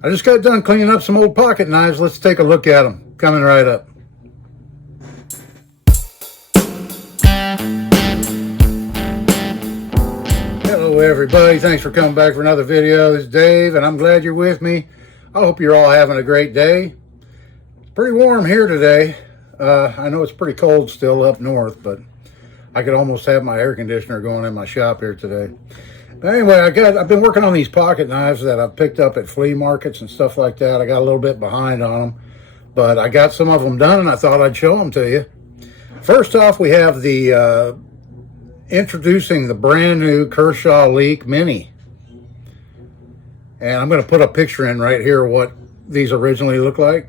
I just got done cleaning up some old pocket knives. Let's take a look at them. Coming right up. Hello everybody, thanks for coming back for another video. This is Dave and I'm glad you're with me. I hope you're all having a great day. It's pretty warm here today. I know it's pretty cold still up north, but I could almost have my air conditioner going in my shop here today. But anyway, I've been working on these pocket knives that I've picked up at flea markets and stuff like that. I got a little bit behind on them, but I got some of them done and I thought I'd show them to you. First off, we have the introducing the brand new Kershaw Leak Mini. And I'm going to put a picture in right here of what these originally look like.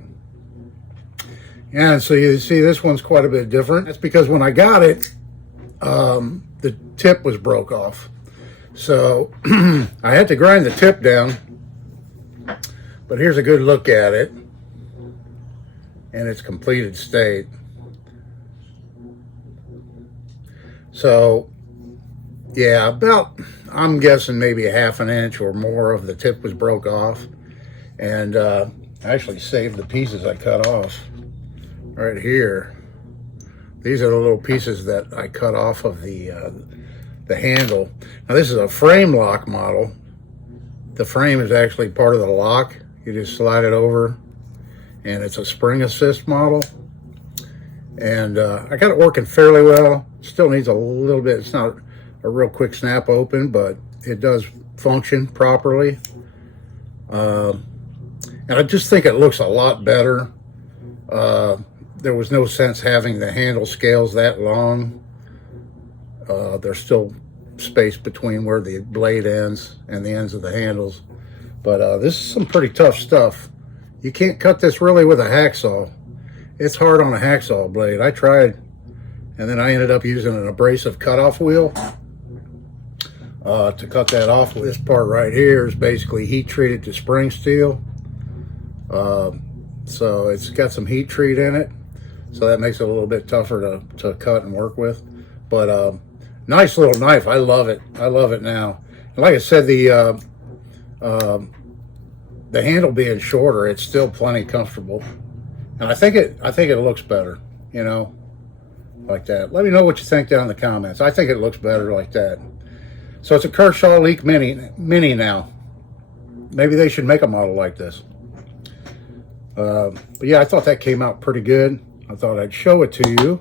And so you see this one's quite a bit different. That's because when I got it, the tip was broke off. So I had to grind the tip down, but here's a good look at it in its completed state. So yeah, about, I'm guessing maybe a ½ an inch or more of the tip was broke off. And I actually saved the pieces I cut off right here. These are the little pieces that I cut off of the handle. Now this is a frame lock model. The frame is actually part of the lock. You just slide it over, and it's a spring assist model. And I got it working fairly well. Still needs a little bit. It's not a real quick snap open, but it does function properly. And I just think it looks a lot better. There was no sense having the handle scales that long. There's still space between where the blade ends and the ends of the handles. But this is some pretty tough stuff. You can't cut this really with a hacksaw. It's hard on a hacksaw blade. I tried, and then I ended up using an abrasive cutoff wheel to cut that off. This part right here is basically heat treated to spring steel. So it's got some heat treat in it. So that makes it a little bit tougher to cut and work with. But nice little knife. I love it. I love it now. And like I said, the handle being shorter, it's still plenty comfortable. And I think it looks better, you know, like that. Let me know what you think down in the comments. I think it looks better like that. So it's a Kershaw Leak Mini now. Maybe they should make a model like this. But yeah, I thought that came out pretty good. I thought I'd show it to you.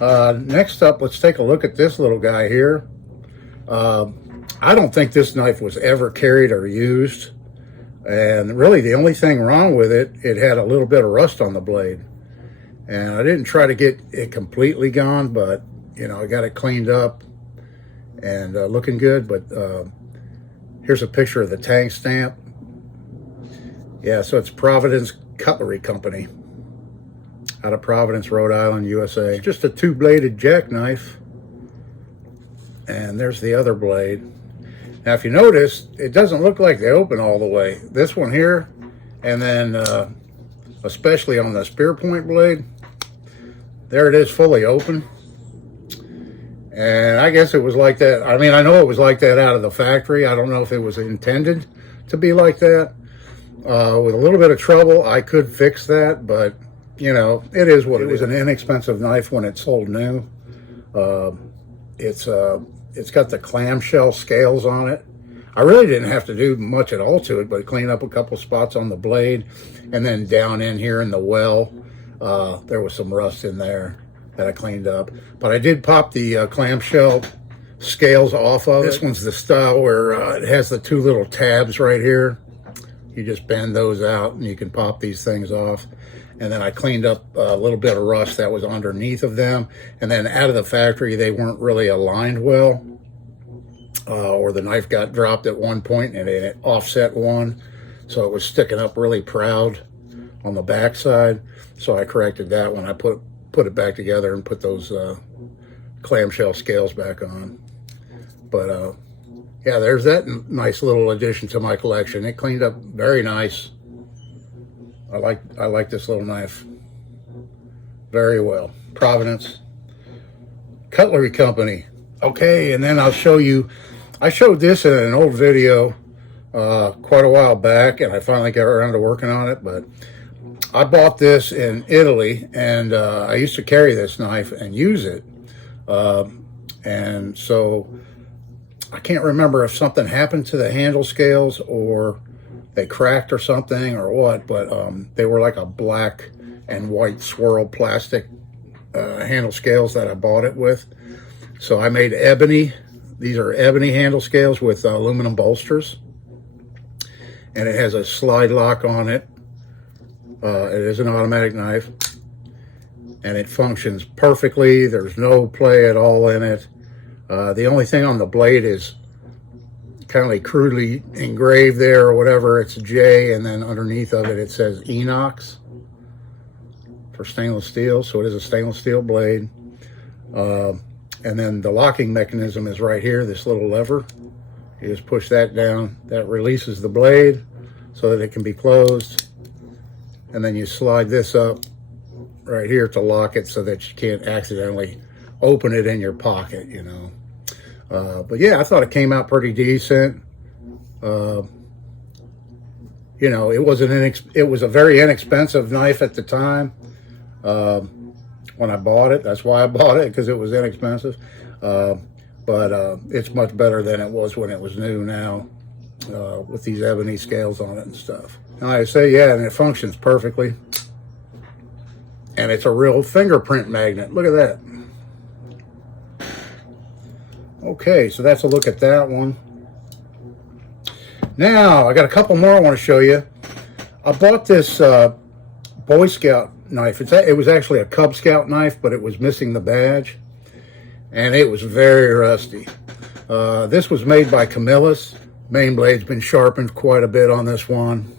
Next up, let's take a look at this little guy here. I don't think this knife was ever carried or used. And really the only thing wrong with it, it had a little bit of rust on the blade. And I didn't try to get it completely gone, but you know, I got it cleaned up and looking good. But here's a picture of the tank stamp. Yeah, so it's Providence Cutlery Company out of Providence, Rhode Island, USA. It's just a two-bladed jackknife. And there's the other blade. Now, if you notice, it doesn't look like they open all the way. This one here, and then especially on the spear point blade, there it is fully open. And I guess it was like that. I mean, I know it was like that out of the factory. I don't know if it was intended to be like that. With a little bit of trouble, I could fix that, but you know, it is what it is. It was an inexpensive knife when it sold new. It's got the clamshell scales on it. I really didn't have to do much at all to it, but clean up a couple spots on the blade, and then down in here in the well, there was some rust in there that I cleaned up. But I did pop the clamshell scales off of it. This one's the style where it has the two little tabs right here. You just bend those out and you can pop these things off. And then I cleaned up a little bit of rust that was underneath of them. And then out of the factory, they weren't really aligned well. Or the knife got dropped at one point and it offset one. So it was sticking up really proud on the back side. So I corrected that when I put it back together and put those clamshell scales back on. But yeah, there's that nice little addition to my collection. It cleaned up very nice. I like this little knife very well. Providence Cutlery Company. Okay, and then I'll show you, I showed this in an old video quite a while back, and I finally got around to working on it. But I bought this in Italy, and I used to carry this knife and use it. And so I can't remember if something happened to the handle scales or they cracked or something or what, but they were like a black and white swirl plastic handle scales that I bought it with. So I made ebony. These are ebony handle scales with aluminum bolsters. And it has a slide lock on it. It is an automatic knife. And it functions perfectly. There's no play at all in it. The only thing on the blade is kind of like crudely engraved there or whatever. It's a J, and then underneath of it, it says Inox for stainless steel. So it is a stainless steel blade. And then the locking mechanism is right here, this little lever. You just push that down. That releases the blade so that it can be closed. And then you slide this up right here to lock it so that you can't accidentally open it in your pocket, you know. But yeah, I thought it came out pretty decent. You know, it was a very inexpensive knife at the time when I bought it. That's why I bought it, because it was inexpensive. But it's much better than it was when it was new now, with these ebony scales on it and stuff. And like I say, yeah, and it functions perfectly. And it's a real fingerprint magnet. Look at that. Okay, so that's a look at that one. Now, I got a couple more I want to show you. I bought this Boy Scout knife. It was actually a Cub Scout knife, but it was missing the badge. And it was very rusty. This was made by Camillus. Main blade's been sharpened quite a bit on this one.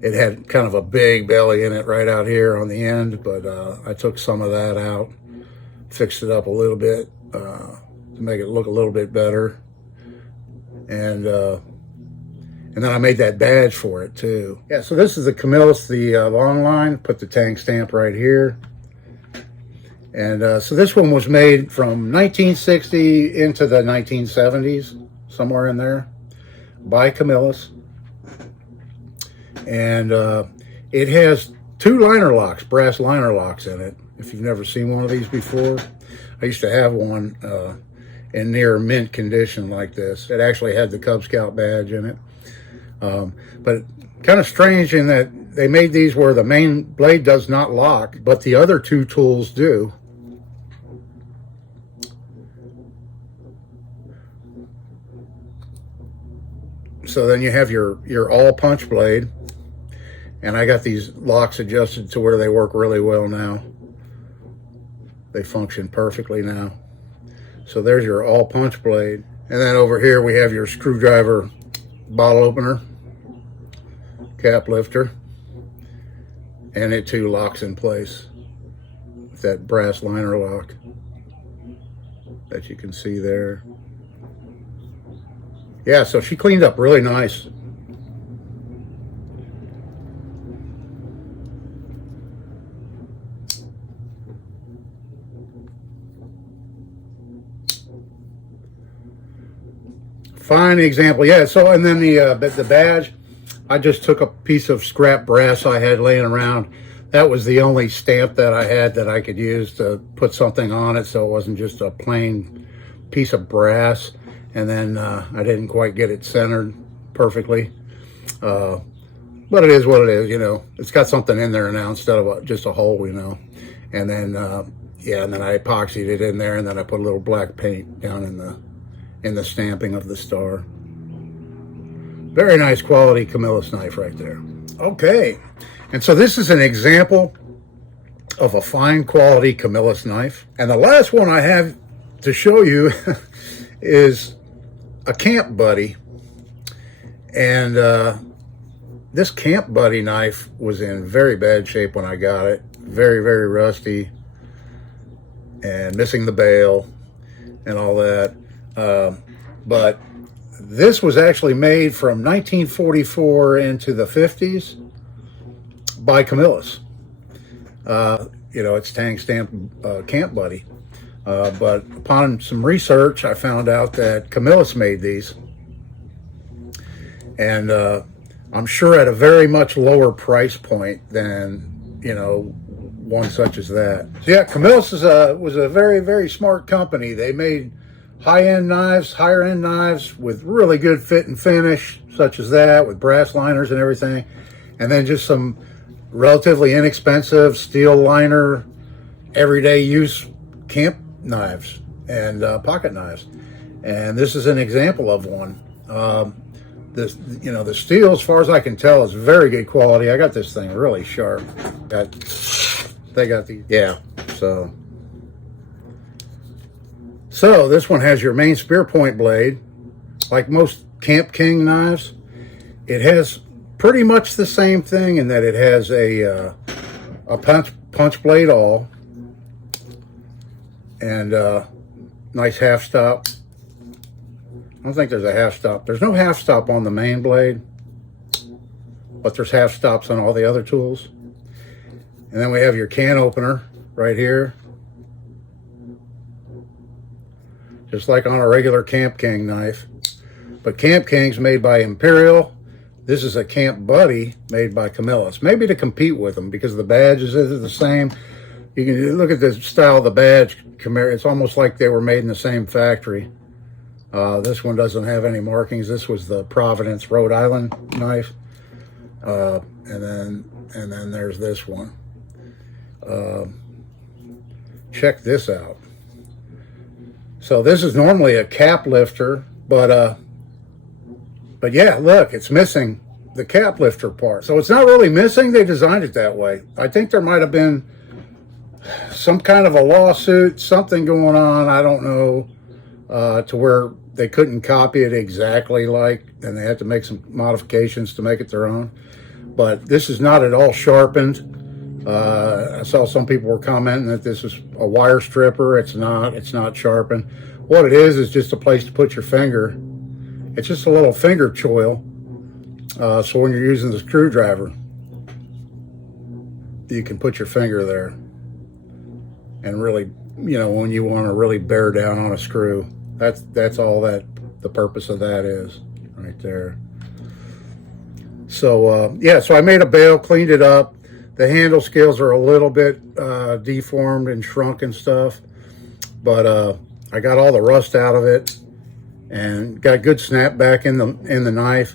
It had kind of a big belly in it right out here on the end, but I took some of that out, fixed it up a little bit to make it look a little bit better. And then I made that badge for it too. Yeah, so this is the Camillus, the long line. Put the tank stamp right here. And so this one was made from 1960 into the 1970s, somewhere in there, by Camillus. And it has two liner locks, brass liner locks in it. If you've never seen one of these before, I used to have one in near mint condition like this. It actually had the Cub Scout badge in it. But kind of strange in that they made these where the main blade does not lock, but the other two tools do. So then you have your all punch blade. And I got these locks adjusted to where they work really well now. They function perfectly now. So there's your all punch blade. And then over here we have your screwdriver bottle opener, cap lifter. And it too locks in place with that brass liner lock that you can see there. Yeah, so she cleaned up really nice. Fine example, yeah. So, and then the badge, I just took a piece of scrap brass I had laying around. That was the only stamp that I had that I could use to put something on it, so it wasn't just a plain piece of brass. And then I didn't quite get it centered perfectly. But it is what it is, you know. It's got something in there now instead of just a hole, you know. And then, yeah, and then I epoxied it in there, and then I put a little black paint down in the stamping of the star. Very nice quality Camillus knife right there. Okay, and so this is an example of a fine quality Camillus knife. And the last one I have to show you is a Camp Buddy. And this Camp Buddy knife was in very bad shape when I got it. Very, very rusty and missing the bail and all that. But this was actually made from 1944 into the 50s by Camillus. You know, it's tank stamp Camp Buddy. But upon some research, I found out that Camillus made these. and I'm sure at a very much lower price point than, you know, one such as that. So yeah, Camillus was a very, very smart company. They made high-end knives, higher-end knives with really good fit and finish, such as that, with brass liners and everything. And then just some relatively inexpensive steel liner, everyday use camp knives and pocket knives. And this is an example of one. This, you know, the steel, as far as I can tell, is very good quality. I got this thing really sharp. They got the, yeah. So this one has your main spear point blade. Like most Camp King knives, it has pretty much the same thing in that it has a punch blade awl and nice half stop. I don't think there's a half stop. There's no half stop on the main blade, but there's half stops on all the other tools. And then we have your can opener right here. Just like on a regular Camp King knife. But Camp King's made by Imperial. This is a Camp Buddy made by Camillus. Maybe to compete with them because the badges is the same. You can look at the style of the badge. It's almost like they were made in the same factory. This one doesn't have any markings. This was the Providence, Rhode Island knife. And then there's this one. Check this out. So this is normally a cap lifter, but yeah, look, it's missing the cap lifter part. So it's not really missing. They designed it that way. I think there might have been some kind of a lawsuit, something going on, I don't know, to where they couldn't copy it exactly like, and they had to make some modifications to make it their own. But this is not at all sharpened. I saw some people were commenting that this is a wire stripper. It's not sharpened. What it is just a place to put your finger. It's just a little finger choil. So when you're using the screwdriver, you can put your finger there and really, you know, when you want to really bear down on a screw, that's all that the purpose of that is right there. So yeah, so I made a bail, cleaned it up. The handle scales are a little bit deformed and shrunk and stuff, but I got all the rust out of it and got good snap back in the knife.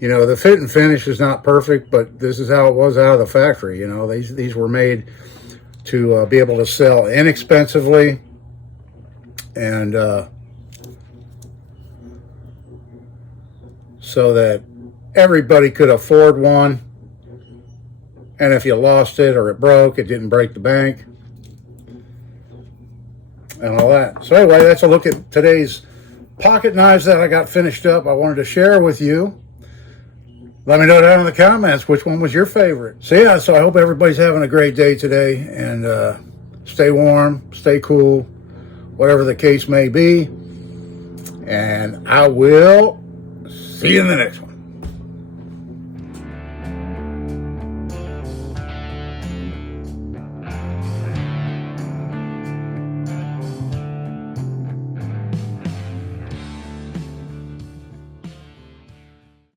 You know, the fit and finish is not perfect, but this is how it was out of the factory. You know, these were made to be able to sell inexpensively and so that everybody could afford one. And if you lost it or it broke, it didn't break the bank and all that. So anyway, that's a look at today's pocket knives that I got finished up. I wanted to share with you. Let me know down in the comments which one was your favorite. So yeah, so I hope everybody's having a great day today, and stay warm, stay cool, whatever the case may be. And I will see you in the next one.